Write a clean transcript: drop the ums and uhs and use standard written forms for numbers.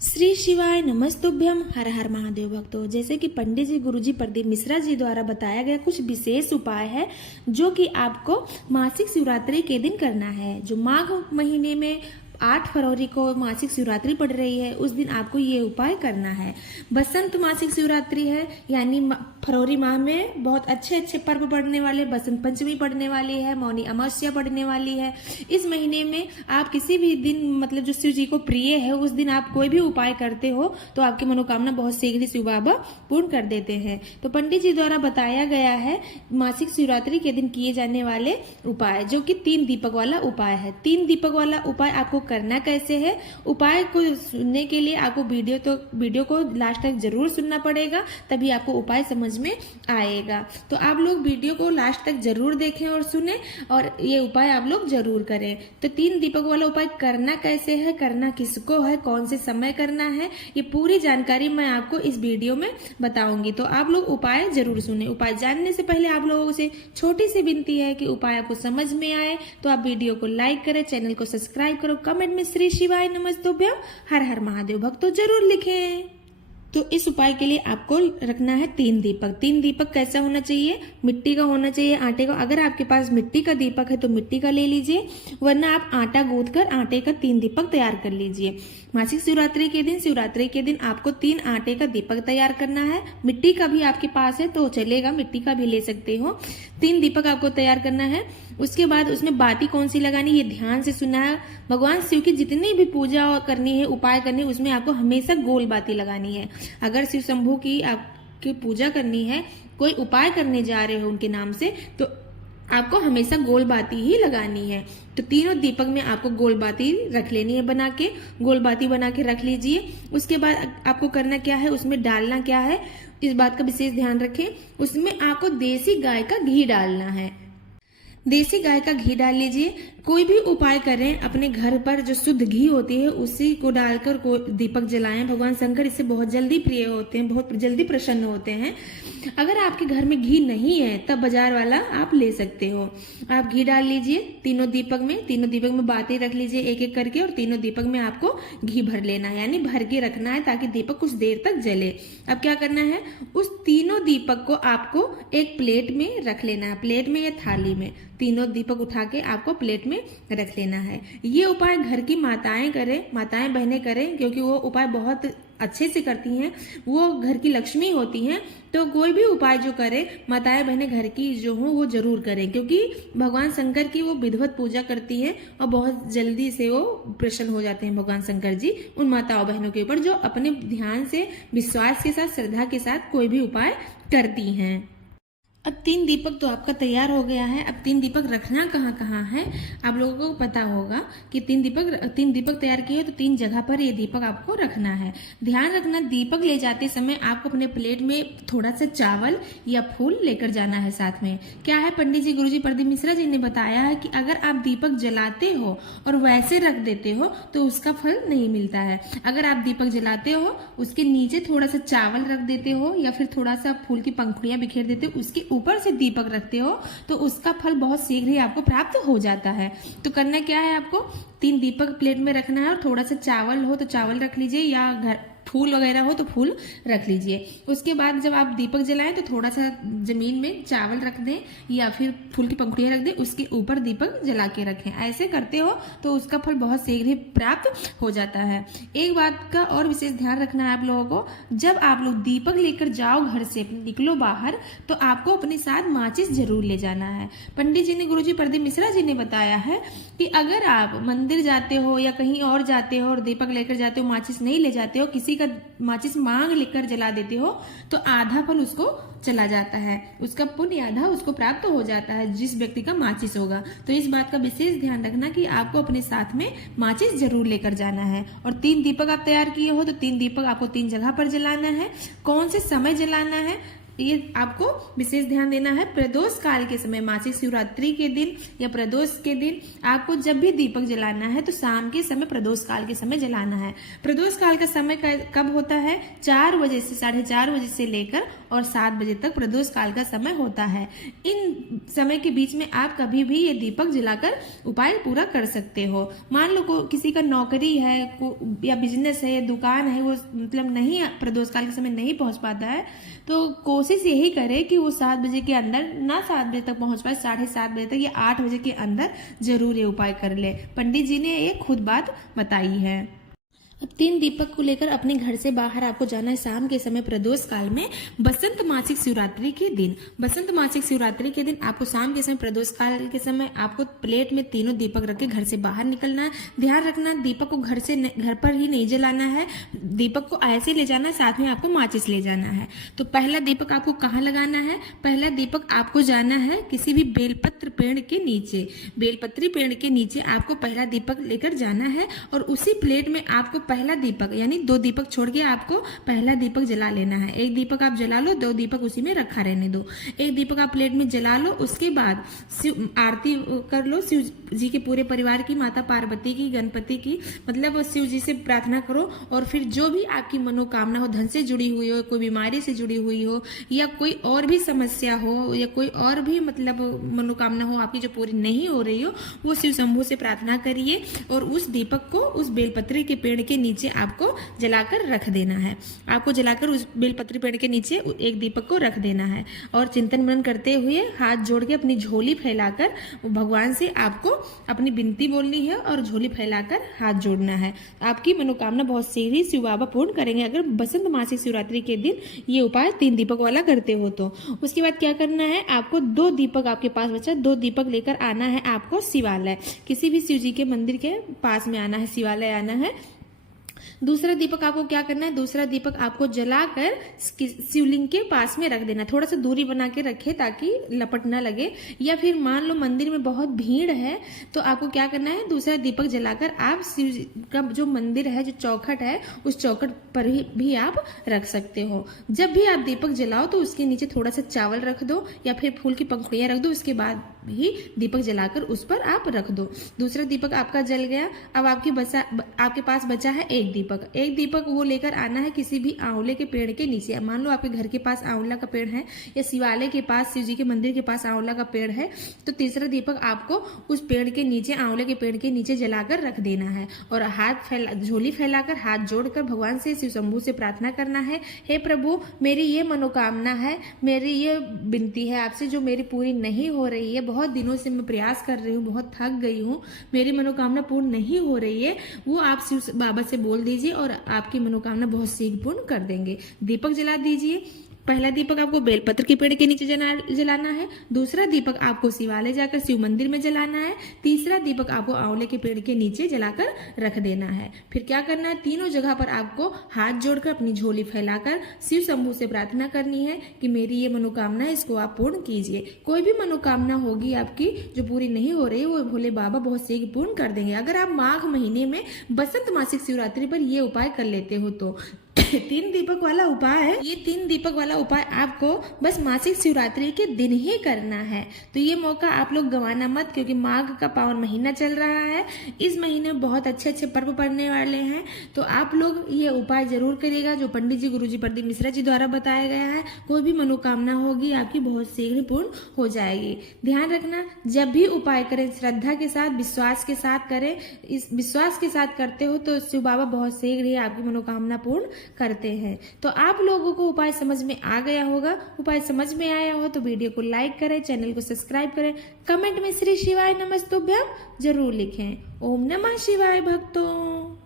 श्री शिवाय नमस्तुभ्यम। हर हर महादेव भक्तों, जैसे कि पंडित जी गुरुजी प्रदीप मिश्रा जी द्वारा बताया गया कुछ विशेष उपाय है जो कि आपको मासिक शिवरात्रि के दिन करना है। जो माघ महीने में 8 फरवरी को मासिक शिवरात्रि पड़ रही है, उस दिन आपको ये उपाय करना है। बसंत मासिक शिवरात्रि है, यानी फरवरी माह में बहुत अच्छे अच्छे पर्व पड़ने वाले, बसंत पंचमी पड़ने वाली है, मौनी अमावस्या पड़ने वाली है। इस महीने में आप किसी भी दिन, मतलब जो शिव जी को प्रिय है, उस दिन आप कोई भी उपाय करते हो तो आपकी मनोकामना बहुत शीघ्र शिव बाबा पूर्ण कर देते हैं। तो पंडित जी द्वारा बताया गया है मासिक शिवरात्रि के दिन किए जाने वाले उपाय, जो कि 3 दीपक वाला उपाय है। 3 दीपक वाला उपाय आपको करना कैसे है, उपाय को सुनने के लिए आपको वीडियो को लास्ट तक जरूर सुनना पड़ेगा, तभी आपको उपाय समझ में आएगा। तो आप लोग वीडियो को लास्ट तक जरूर देखें और सुने, और ये उपाय आप लोग जरूर करें। तो 3 दीपक वाला उपाय करना कैसे है, करना किसको है, कौन से समय करना है, ये पूरी जानकारी मैं आपको इस वीडियो में बताऊंगी। तो आप लोग उपाय जरूर सुने। उपाय जानने से पहले आप लोगों से छोटी सी विनती है कि उपाय आपको समझ में आए तो आप वीडियो को लाइक करें, चैनल को सब्सक्राइब करो, कमेंट में श्री शिवाय नमस्तुभ्यम हर हर महादेव भक्तों जरूर लिखें। तो इस उपाय के लिए आपको रखना है 3 दीपक। 3 दीपक कैसा होना चाहिए, मिट्टी का होना चाहिए, आटे का। अगर आपके पास मिट्टी का दीपक है तो मिट्टी का ले लीजिए, वरना आप आटा गूंथ कर आटे का 3 दीपक तैयार कर लीजिए। मासिक शिवरात्रि के दिन आपको 3 आटे का दीपक तैयार करना है। मिट्टी का भी आपके पास है तो चलेगा, मिट्टी का भी ले सकते हो। 3 दीपक आपको तैयार करना है। उसके बाद उसमें बाती कौन सी लगानी, ये ध्यान से सुनना है। भगवान शिव की जितनी भी पूजा करनी है, उपाय करनी है, उसमें आपको हमेशा गोल बाती लगानी है। अगर शिव शंभू की आपकी पूजा करनी है, कोई उपाय करने जा रहे हो उनके नाम से, तो आपको हमेशा गोल बाती ही लगानी है। तो तीनों दीपक में आपको गोल बाती रख लेनी है, बना के गोल बाती बना के रख लीजिए। उसके बाद आपको करना क्या है, उसमें डालना क्या है, इस बात का विशेष ध्यान रखें। उसमें आपको देसी गाय का घी डालना है। देसी गाय का घी डाल लीजिए। कोई भी उपाय करें, अपने घर पर जो शुद्ध घी होती है उसी को डालकर दीपक जलाएं। भगवान शंकर इससे बहुत जल्दी प्रिय होते हैं, बहुत जल्दी प्रसन्न होते हैं। अगर आपके घर में घी नहीं है तब बाजार वाला आप ले सकते हो। आप घी डाल लीजिए तीनों दीपक में बातें रख लीजिए एक एक करके, और तीनों दीपक में आपको घी भर लेना है, यानी भर के रखना है ताकि दीपक कुछ देर तक जले। अब क्या करना है, उस तीनों दीपक को आपको एक प्लेट में रख लेना है, प्लेट में या थाली में। तीनों दीपक उठा के आपको प्लेट में रख लेना है। ये उपाय घर की माताएं करें, माताएं बहनें करें, क्योंकि वो उपाय बहुत अच्छे से करती हैं, वो घर की लक्ष्मी होती हैं। तो कोई भी उपाय जो करे, माताएं बहनें घर की जो हो वो जरूर करें, क्योंकि भगवान शंकर की वो विधिवत पूजा करती हैं और बहुत जल्दी से वो प्रसन्न हो जाते हैं भगवान शंकर जी उन माताओं बहनों के ऊपर जो अपने ध्यान से, विश्वास के साथ, श्रद्धा के साथ कोई भी उपाय करती हैं। अब 3 दीपक तो आपका तैयार हो गया है। अब 3 दीपक रखना कहाँ कहाँ है आप लोगों को पता होगा कि 3 दीपक तैयार किए तो 3 जगह पर ये दीपक आपको रखना है। ध्यान रखना, दीपक ले जाते समय आपको अपने प्लेट में थोड़ा सा चावल या फूल लेकर जाना है साथ में। क्या है, पंडित जी गुरुजी प्रदीप मिश्रा जी ने बताया है कि अगर आप दीपक जलाते हो और वैसे रख देते हो तो उसका फल नहीं मिलता है। अगर आप दीपक जलाते हो, उसके नीचे थोड़ा सा चावल रख देते हो या फिर थोड़ा सा फूल की पंखुड़ियां बिखेर देते हो, उसके ऊपर से दीपक रखते हो, तो उसका फल बहुत शीघ्र ही आपको प्राप्त हो जाता है। तो करना क्या है, आपको 3 दीपक प्लेट में रखना है, और थोड़ा सा चावल हो तो चावल रख लीजिए, या घर फूल वगैरह हो तो फूल रख लीजिए। उसके बाद जब आप दीपक जलाएं तो थोड़ा सा जमीन में चावल रख दें या फिर फूल की पंखुड़ियां रख दें, उसके ऊपर दीपक जला के रखें। ऐसे करते हो तो उसका फल बहुत शीघ्र ही प्राप्त हो जाता है। एक बात का और विशेष ध्यान रखना है आप लोगों को, जब आप लोग दीपक लेकर जाओ, घर से निकलो बाहर, तो आपको अपने साथ माचिस जरूर ले जाना है। पंडित जी ने, गुरुजी प्रदीप मिश्रा जी ने बताया है कि अगर आप मंदिर जाते हो या कहीं और जाते हो और दीपक लेकर जाते हो, माचिस नहीं ले जाते हो, किसी का माचिस मांग लेकर जला देते हो, तो आधा फल उसको चला जाता है, उसका पुण्य आधा उसको प्राप्त हो जाता है, जिस व्यक्ति का माचिस होगा। तो इस बात का विशेष ध्यान रखना कि आपको अपने साथ में माचिस जरूर लेकर जाना है। और 3 दीपक आप तैयार किए हो तो 3 दीपक आपको 3 जगह पर जलाना है। कौन से समय जलाना है, ये आपको विशेष ध्यान देना है। प्रदोष काल के समय, मासिक शिवरात्रि के दिन या प्रदोष के दिन आपको जब भी दीपक जलाना है तो शाम के समय, प्रदोष काल के समय जलाना है। प्रदोष काल का समय कब होता है? 4 बजे से 4:30 बजे से लेकर और 7 बजे तक प्रदोष काल का समय होता है। इन समय के बीच में आप कभी भी ये दीपक जलाकर उपाय पूरा कर सकते हो। मान लो किसी का नौकरी है या बिजनेस है या दुकान है, वो मतलब नहीं प्रदोष काल के समय नहीं पहुंच पाता है, तो कोशिश यही करे कि वो 7 बजे के अंदर, ना 7 बजे तक पहुंच पाए, 7:30 बजे तक या 8 बजे के अंदर जरूर ये उपाय कर ले। पंडित जी ने ये खुद बात बताई है। अब 3 दीपक को लेकर अपने घर से बाहर आपको जाना है शाम के समय, प्रदोष काल में, बसंत मासिक शिवरात्रि के दिन। बसंत मासिक शिवरात्रि के दिन आपको शाम के समय, प्रदोष काल के समय, आपको प्लेट में 3 दीपक रख के घर से बाहर निकलना है। ध्यान रखना, दीपक को घर पर ही नहीं जलाना है, दीपक को ऐसे ले जाना है, साथ में आपको माचिस ले जाना है। तो पहला दीपक आपको कहाँ लगाना है? पहला दीपक आपको जाना है किसी भी बेलपत्र पेड़ के नीचे। बेलपत्री पेड़ के नीचे आपको पहला दीपक लेकर जाना है और उसी प्लेट में आपको पहला दीपक, यानी 2 दीपक छोड़ के आपको पहला दीपक जला लेना है। 1 दीपक आप जला लो, 2 दीपक उसी में रखा रहने दो। 1 दीपक आप प्लेट में जला लो, उसके बाद आरती कर लो शिव जी के पूरे परिवार की, माता पार्वती की, गणपति की, मतलब शिव जी से प्रार्थना करो। और फिर जो भी आपकी मनोकामना हो, धन से जुड़ी हुई हो, कोई बीमारी से जुड़ी हुई हो, या कोई और भी समस्या हो, या कोई और भी मतलब मनोकामना हो आपकी जो पूरी नहीं हो रही हो, वो शिव शंभू से प्रार्थना करिए और उस दीपक को उस बेलपत्री के पेड़ के नीचे आपको जलाकर रख देना है। आपको जलाकर उस बेलपत्री पेड़ के नीचे 1 दीपक को रख देना है और चिंतन मनन करते हुए हाथ जोड़ के अपनी झोली फैलाकर भगवान से आपको अपनी विनती बोलनी है और झोली फैलाकर हाथ जोड़ना है। आपकी मनोकामना बहुत शीघ्र ही शिव बाबा पूर्ण करेंगे, अगर बसंत मासिक शिवरात्रि के दिन ये उपाय 3 दीपक वाला करते हो तो। उसके बाद क्या करना है? आपको 2 दीपक आपके पास बचा, 2 दीपक लेकर आना है आपको शिवालय, किसी भी शिव जी के मंदिर के पास में आना है, शिवालय आना है। दूसरा दीपक आपको क्या करना है? दूसरा दीपक आपको जलाकर शिवलिंग के पास में रख देना। थोड़ा सा दूरी बना के रखे ताकि लपट ना लगे। या फिर मान लो मंदिर में बहुत भीड़ है तो आपको क्या करना है? दूसरा दीपक जलाकर आप शिव जी का जो मंदिर है, जो चौखट है, उस चौखट पर भी आप रख सकते हो। जब भी आप दीपक जलाओ तो उसके नीचे थोड़ा सा चावल रख दो या फिर फूल की पंखुड़ियां रख दो, उसके बाद ही दीपक जलाकर उस पर आप रख दो। दूसरा दीपक आपका जल गया। अब आपके पास बचा है 1 दीपक। 1 दीपक वो लेकर आना है किसी भी आंवले के पेड़ के नीचे। मान लो आपके घर के पास आंवला का पेड़ है या शिवालय के पास, शिव जी के मंदिर के पास आंवला का पेड़ है, तो तीसरा दीपक आपको उस पेड़ के नीचे, आंवले के पेड़ के नीचे जलाकर रख देना है और झोली फैलाकर हाथ जोड़कर भगवान से, शिव शंभू से प्रार्थना करना है, हे प्रभु मेरी ये मनोकामना है, मेरी ये विनती है आपसे जो मेरी पूरी नहीं हो रही है, बहुत दिनों से मैं प्रयास कर रही हूँ, बहुत थक गई हूँ, मेरी मनोकामना पूर्ण नहीं हो रही है, वो आप शिव बाबा से बोल दीजिए और आपकी मनोकामना बहुत शीघ्र पूर्ण कर देंगे। दीपक जला दीजिए। पहला दीपक आपको बेलपत्र के पेड़ के नीचे जलाना है। दूसरा दीपक आपको शिवालय जाकर शिव मंदिर में जलाना है। तीसरा दीपक आपको आंवले के पेड़ के नीचे जलाकर रख देना है। फिर क्या करना है? तीनों जगह पर आपको हाथ जोड़कर अपनी झोली फैलाकर शिव शंभू से प्रार्थना करनी है कि मेरी ये मनोकामना है, इसको आप पूर्ण कीजिए। कोई भी मनोकामना होगी आपकी जो पूरी नहीं हो रही है, वो भोले बाबा बहुत शीघ्र पूर्ण कर देंगे। अगर आप माघ महीने में बसंत मासिक शिवरात्रि पर ये उपाय कर लेते हो तो 3 दीपक वाला उपाय है। ये 3 दीपक वाला उपाय आपको बस मासिक शिवरात्रि के दिन ही करना है। तो ये मौका आप लोग गंवाना मत, क्योंकि माघ का पावन महीना चल रहा है। इस महीने में बहुत अच्छे अच्छे पर्व पड़ने वाले हैं, तो आप लोग ये उपाय जरूर करिएगा जो पंडित जी गुरुजी प्रदीप मिश्रा जी द्वारा बताया गया है। कोई भी मनोकामना होगी आपकी बहुत शीघ्र पूर्ण हो जाएगी। ध्यान रखना, जब भी उपाय करें श्रद्धा के साथ, विश्वास के साथ करें। इस विश्वास के साथ करते हो तो शिव बाबा बहुत शीघ्र ही आपकी मनोकामना पूर्ण करते हैं। तो आप लोगों को उपाय समझ में आ गया होगा। उपाय समझ में आया हो तो वीडियो को लाइक करें, चैनल को सब्सक्राइब करें, कमेंट में श्री शिवाय नमस्तुभ्यम जरूर लिखें। ओम नमः शिवाय भक्तों।